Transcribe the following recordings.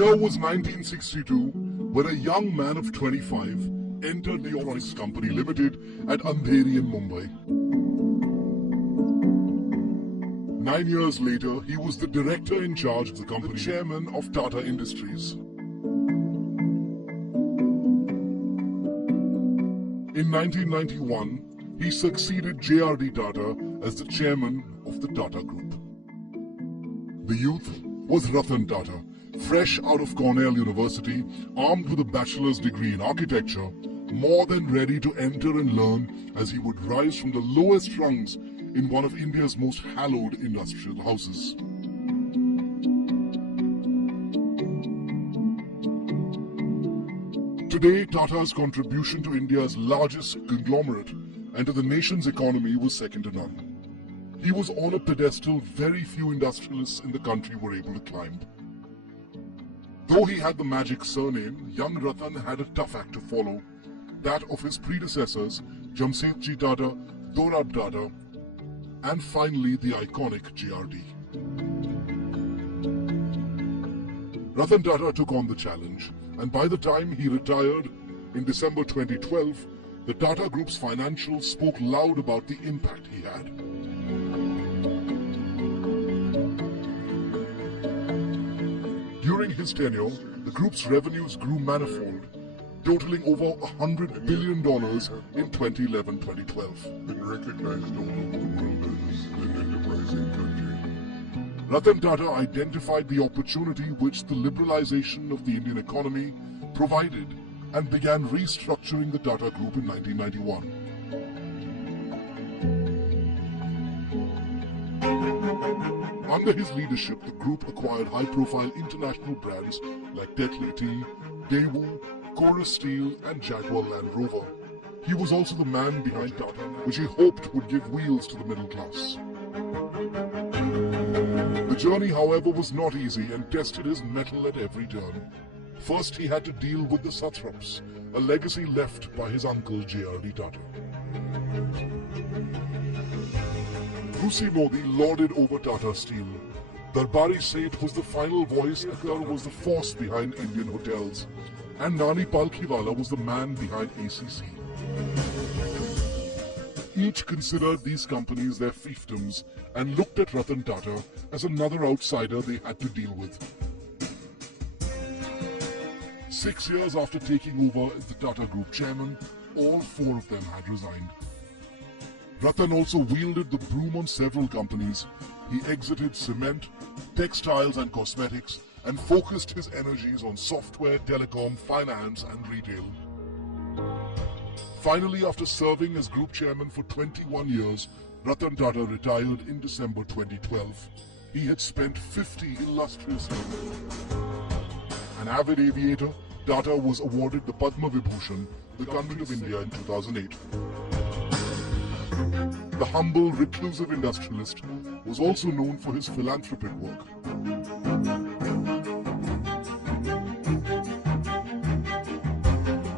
year was 1962 when a young man of 25 entered the Electronics Company Limited at Andheri in Mumbai. 9 years later, he was the director in charge of the company, the chairman of Tata Industries. In 1991, he succeeded J.R.D. Tata as the chairman of the Tata Group. The youth was Ratan Tata, fresh out of Cornell University, armed with a bachelor's degree in architecture, more than ready to enter and learn as he would rise from the lowest rungs in one of India's most hallowed industrial houses. Today, Tata's contribution to India's largest conglomerate and to the nation's economy was second to none. He was on a pedestal very few industrialists in the country were able to climb. Though he had the magic surname, young Ratan had a tough act to follow, that of his predecessors Jamsetji Tata, Dorab Tata, and finally the iconic J.R.D. Ratan Tata took on the challenge, and by the time he retired in December 2012, the Tata Group's financials spoke loud about the impact he had. During his tenure, the group's revenues grew manifold, totaling over $100 billion in 2011-2012. Been recognized all over the world as an enterprising country. Ratan Tata identified the opportunity which the liberalization of the Indian economy provided and began restructuring the Tata Group in 1991. Under his leadership, the group acquired high-profile international brands like Tetley Tea, Daewoo, Chorus Steel and Jaguar Land Rover. He was also the man behind Tata, which he hoped would give wheels to the middle class. The journey, however, was not easy and tested his mettle at every turn. First, he had to deal with the satraps, a legacy left by his uncle J.R.D. Tata. Rusi Modi lorded over Tata Steel. Darbari Seth was the final voice, Akbar was the force behind Indian hotels, and Nani Palkhiwala was the man behind ACC. Each considered these companies their fiefdoms and looked at Ratan Tata as another outsider they had to deal with. 6 years after taking over as the Tata Group chairman, all four of them had resigned. Ratan also wielded the broom on several companies. He exited cement, textiles and cosmetics and focused his energies on software, telecom, finance and retail. Finally, after serving as group chairman for 21 years, Ratan Tata retired in December 2012. He had spent 50 illustrious years. An avid aviator, Tata was awarded the Padma Vibhushan, the Country of India in 2008. The humble, reclusive industrialist was also known for his philanthropic work.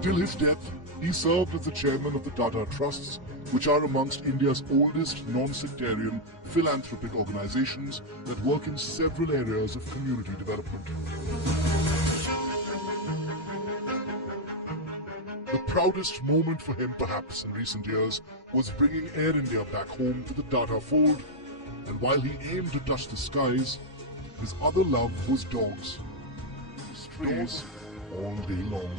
Till his death, he served as the chairman of the Tata Trusts, which are amongst India's oldest non-sectarian philanthropic organizations that work in several areas of community development. The proudest moment for him, perhaps, in recent years was bringing Air India back home to the Tata fold, and while he aimed to touch the skies, his other love was dogs. Strays all day long.